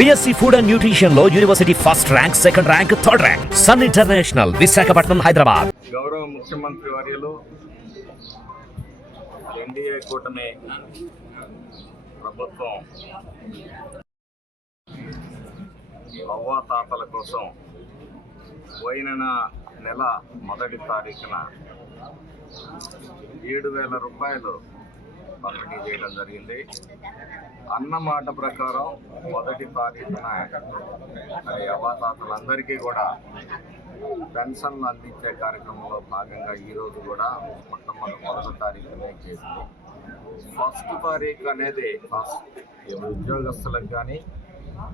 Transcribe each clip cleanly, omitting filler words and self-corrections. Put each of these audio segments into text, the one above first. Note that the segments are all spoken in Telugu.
BSc Food and Nutrition లో university first rank, second rank, third rank. Sun international, Visakhapatnam, Hyderabad. గౌరవ ముఖ్యమంత్రి వర్యులు ఎన్డీఏ కూటమి ప్రభుత్వం అవ్వాతాతల కోసం పోయిన నెల మొదటి తారీఖున 7,000 రూపాయలు పంపిణీ చేయడం జరిగింది. అన్నమాట ప్రకారం మొదటి తారీఖున మరి అవ్వాతాతలందరికీ కూడా పెన్షన్లు అందించే కార్యక్రమంలో భాగంగా ఈరోజు కూడా మొదటి తారీఖునే చేసింది. ఫస్ట్ తారీఖు అనేది ఉద్యోగస్తులకు కానీ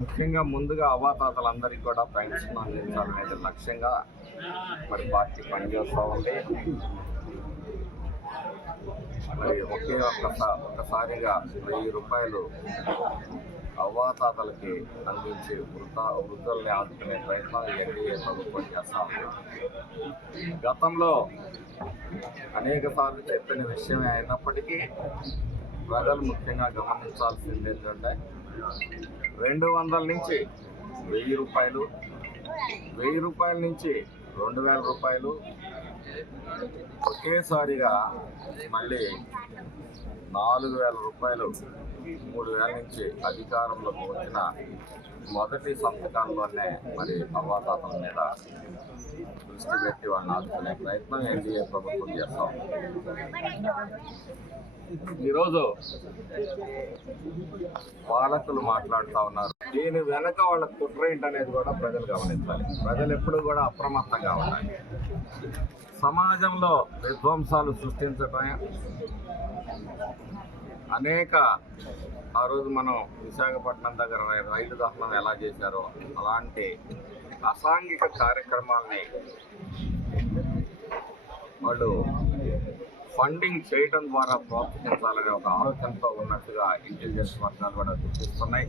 ముఖ్యంగా ముందుగా అవ్వాతాతలందరికీ కూడా పెన్షన్ అందించాలనేది లక్ష్యంగా మరి పార్టీ పనిచేస్తూ ఉంది. మరి ఒక్కసారిగా 1,000 రూపాయలు అవ్వాతాతలకి అందించి వృద్ధుల్ని ఆదుకునే ప్రయత్నం ఎన్డీఏ ప్రభుత్వం చేస్తా ఉంది. గతంలో అనేక సార్లు చెప్పిన విషయమే అయినప్పటికీ ప్రజలు ముఖ్యంగా గమనించాల్సింది ఏంటంటే 200 నుంచి 1,000 రూపాయలు, 1,000 రూపాయల నుంచి 2,000 రూపాయలు ఒకేసారిగా మళ్ళీ 4,000 రూపాయలు 3,000 నుంచి అధికారంలోకి వచ్చిన మొదటి సంతకాల్లోనే మరి అవ్వాతాతల మీద దృష్టి పెట్టి వాళ్ళని ఆదుకునే ప్రయత్నం ఎన్డీఏ ప్రభుత్వం చేస్తాం. ఈరోజు పాలకులు మాట్లాడుతూ ఉన్నారు. దీని వెనక వాళ్ళ కుట్ర ఏంటనేది కూడా ప్రజలు గమనించాలి. ప్రజలు ఎప్పుడూ కూడా అప్రమత్తంగా ఉండాలి. సమాజంలో విధ్వంసాలు సృష్టించటమే అనేక ఆ రోజు మనం విశాఖపట్నం దగ్గర రైలు దహనం ఎలా చేశారో అలాంటి అసాంఘిక కార్యక్రమాల్ని వాళ్ళు ఫండింగ్ చేయడం ద్వారా ప్రోత్సహించాలనే ఒక ఆలోచనతో ఉన్నట్టుగా ఇంటెలిజెన్స్ వర్గాలు కూడా గుర్తిస్తున్నాయి.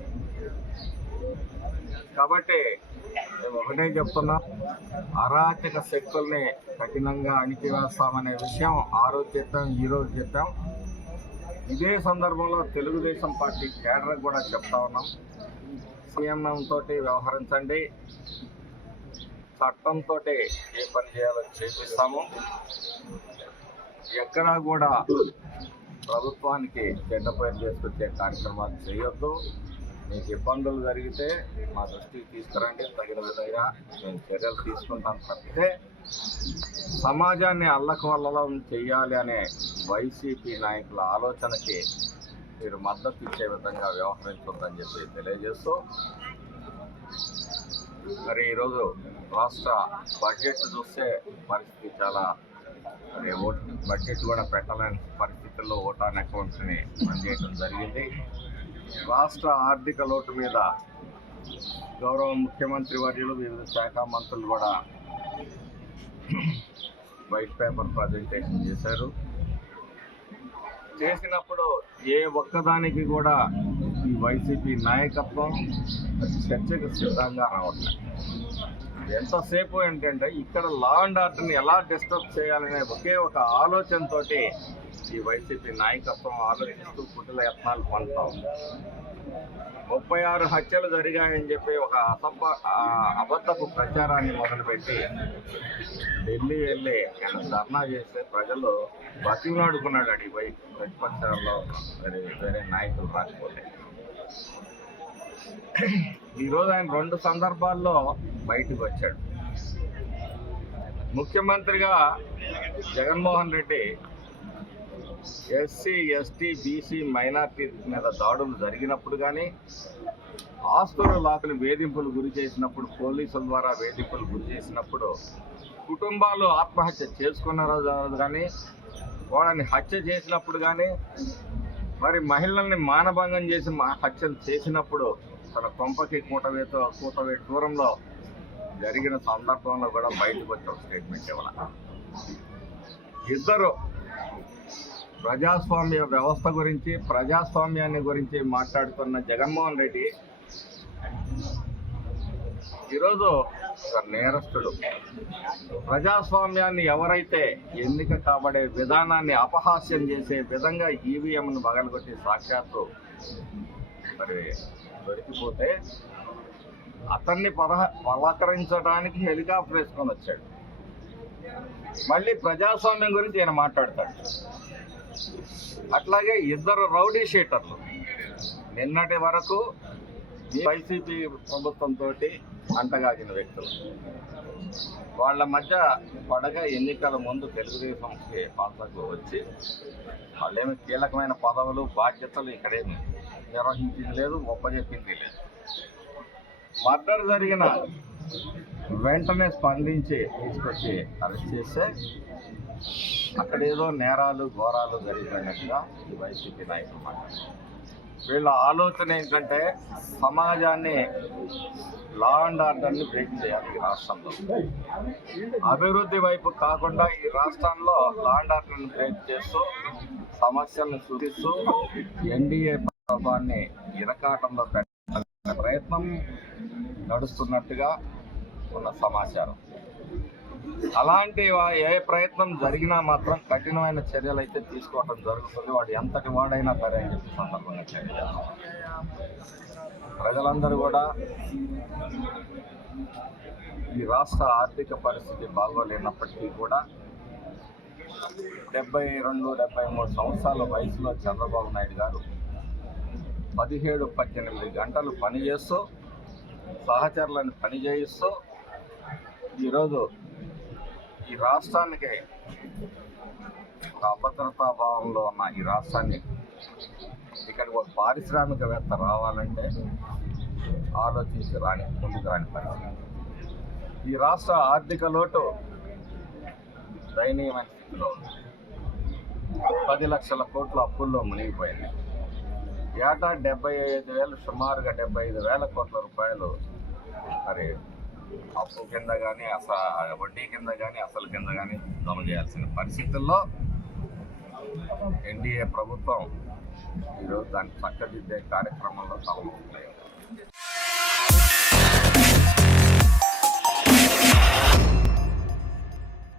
కాబట్టి మేము ఒకటే చెప్తున్నాం, అరాచక శక్తుల్ని కఠినంగా అణిచివేస్తామనే విషయం ఆ రోజు చెప్పాం, ఈరోజు చెప్పాం. ఇదే సందర్భంలో తెలుగుదేశం పార్టీ కేడర్ కూడా చెప్తా ఉన్నాం, సంయమనంతో వ్యవహరించండి, చట్టంతో ఏ పని చేయాలో చేపిస్తాము, ఎక్కడా కూడా ప్రభుత్వానికి చెడ్డ పేరు చేసుకొచ్చే కార్యక్రమాలు చేయొద్దు, మీకు ఇబ్బందులు జరిగితే మా దృష్టికి తీసుకురండి, తగిన విధంగా మేము చర్యలు తీసుకుంటాం తప్పితే సమాజాన్ని అల్లకవల్లలం చెయ్యాలి అనే వైసీపీ నాయకుల ఆలోచనకి మీరు మద్దతు ఇచ్చే విధంగా వ్యవహరించొద్దని చెప్పి తెలియజేస్తూ, మరి ఈరోజు రాష్ట్ర బడ్జెట్ చూస్తే పరిస్థితి చాలా బడ్జెట్ కూడా పెట్టలేని పరిస్థితుల్లో ఓటాన్ అకౌంట్స్ని పనిచేయడం జరిగింది. రాష్ట్ర ఆర్థిక లోటు మీద గౌరవ ముఖ్యమంత్రి వర్యులు వివిధ శాఖ మంత్రులు కూడా వైట్ పేపర్ ప్రజెంటేషన్ చేసినప్పుడు ఏ ఒక్కదానికి కూడా ఈ వైసీపీ నాయకత్వం చర్చకు సిద్ధంగా రావట్లేదు. ఎంతసేపు ఏంటంటే ఇక్కడ లా అండ్ ఆర్డర్ని ఎలా డిస్టర్బ్ చేయాలనే ఒకే ఒక ఆలోచనతో ఈ వైసీపీ నాయకత్వం ఆలోచిస్తూ కుటిల యత్నాలు పొందుతా ఉంది. 36 హత్యలు జరిగాయని చెప్పి ఒక అబద్ధపు ప్రచారాన్ని మొదలుపెట్టి ఢిల్లీ వెళ్ళి ధర్నా చేస్తే ప్రజలు బతిలాడుకున్నాడు. అడి ప్రతిపక్షాల్లో వేరే నాయకులు రాకపోతే ఈరోజు ఆయన 2 సందర్భాల్లో బయటకు వచ్చాడు. ముఖ్యమంత్రిగా Jaganmohan Reddy SC, ST, BC, minority మీద దాడులు జరిగినప్పుడు కానీ, ఆస్తుల లాక్కులు వేధింపులు గురి చేసినప్పుడు, పోలీసుల ద్వారా వేధింపులు గురి చేసినప్పుడు కుటుంబాలు ఆత్మహత్య చేసుకున్న రోజు కానీ, వాళ్ళని హత్య చేసినప్పుడు కానీ, మరి మహిళల్ని మానభంగం చేసి హత్యలు చేసినప్పుడు తన కొంపకి కూతవేటు దూరంలో జరిగిన సందర్భంలో కూడా బయటకు వచ్చి ఒక స్టేట్మెంట్ ఇవ్వాలి. ఇద్దరు ప్రజాస్వామ్య వ్యవస్థ గురించి, ప్రజాస్వామ్యాన్ని గురించి మాట్లాడుతున్న జగన్మోహన్ రెడ్డి ఈరోజు ఒక నేరస్తుడు. ప్రజాస్వామ్యాన్ని ఎవరైతే ఎన్నిక కాబడే విధానాన్ని అపహాస్యం చేసే విధంగా ఈవీఎంను పగలగొట్టి సాక్షాత్తు మరి దొరికిపోతే అతన్ని పలకరించడానికి హెలికాప్టర్ వేసుకొని వచ్చాడు. మళ్ళీ ప్రజాస్వామ్యం గురించి ఆయన మాట్లాడతాడు. అట్లాగే ఇద్దరు రౌడీ షీటర్లు నిన్నటి వరకు వైసీపీ ప్రభుత్వంతో అంటగాగిన వ్యక్తులు, వాళ్ళ మధ్య పడగ ఎన్నికల ముందు తెలుగుదేశంకి పాత్రకు వచ్చి వాళ్ళేమి కీలకమైన పదవులు బాధ్యతలు ఇక్కడేమి నిర్వహించింది లేదు, ఒప్పజెప్పింది లేదు. మర్డర్ జరిగిన వెంటనే స్పందించి తీసుకొచ్చి అరెస్ట్ చేస్తే అక్కడ ఏదో నేరాలు ఘోరాలు జరిగినట్టుగా ఈ వైసీపీ నాయకులు మాట్లాడారు. వీళ్ళ ఆలోచన ఏంటంటే సమాజాన్ని, లా అండ్ ఆర్డర్ని బ్రేక్ చేయాలి ఈ రాష్ట్రంలో. అభివృద్ధి వైపు కాకుండా ఈ రాష్ట్రంలో లా అండ్ ఆర్డర్ని బ్రేక్ చేస్తూ సమస్యలను సూచిస్తూ ఎన్డీఏ ప్రభుత్వాన్ని ఇరకాటంలో పెట్టే ప్రయత్నం నడుస్తున్నట్టుగా ఉన్న సమాచారం. అలాంటి ఏ ప్రయత్నం జరిగినా మాత్రం కఠినమైన చర్యలు అయితే తీసుకోవడం జరుగుతుంది. వాడు ఎంతటి వాడైనా సరే అని చెప్పి సందర్భంగా తెలియజేస్తాం. ప్రజలందరూ కూడా ఈ రాష్ట్ర ఆర్థిక పరిస్థితి బాగోలేనప్పటికీ కూడా 72-73 సంవత్సరాల వయసులో చంద్రబాబు నాయుడు గారు 17-18 గంటలు పనిచేస్తూ సహచరులను పనిచేయిస్తూ ఈరోజు ఈ రాష్ట్రానికి ఒక అభద్రతా భావంలో ఉన్న ఈ రాష్ట్రాన్ని ఇక్కడికి ఒక పారిశ్రామికవేత్త రావాలంటే ఆలోచించి ముందుకు రాని పరిస్థితి. ఈ రాష్ట్ర ఆర్థిక లోటు దయనీయమైన స్థితిలో ఉంది. 10 లక్షల కోట్ల అప్పుల్లో మునిగిపోయింది. ఏటా 75,000 సుమారుగా 75,000 కోట్ల రూపాయలు మరి అప్పు కింద కానీ వడ్డీ కింద కానీ అసలు కింద కానీ జమ చేయాల్సిన పరిస్థితుల్లో ఎన్డీఏ ప్రభుత్వం ఈరోజు దాన్ని చక్కదిద్దే కార్యక్రమంలో తలమొక్కుతాయి.